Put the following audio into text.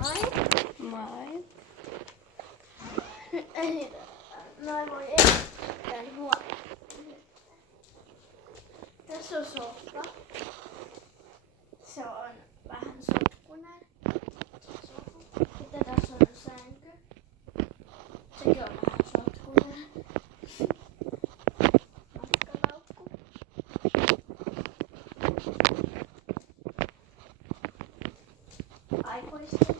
Moi. Moi. Noin voi erittäin huono. Tässä on soffa. Se on vähän sotkunen. Sitten tässä on sänky. Sekin on vähän sotkunen. Matkalaukku. Aikuisten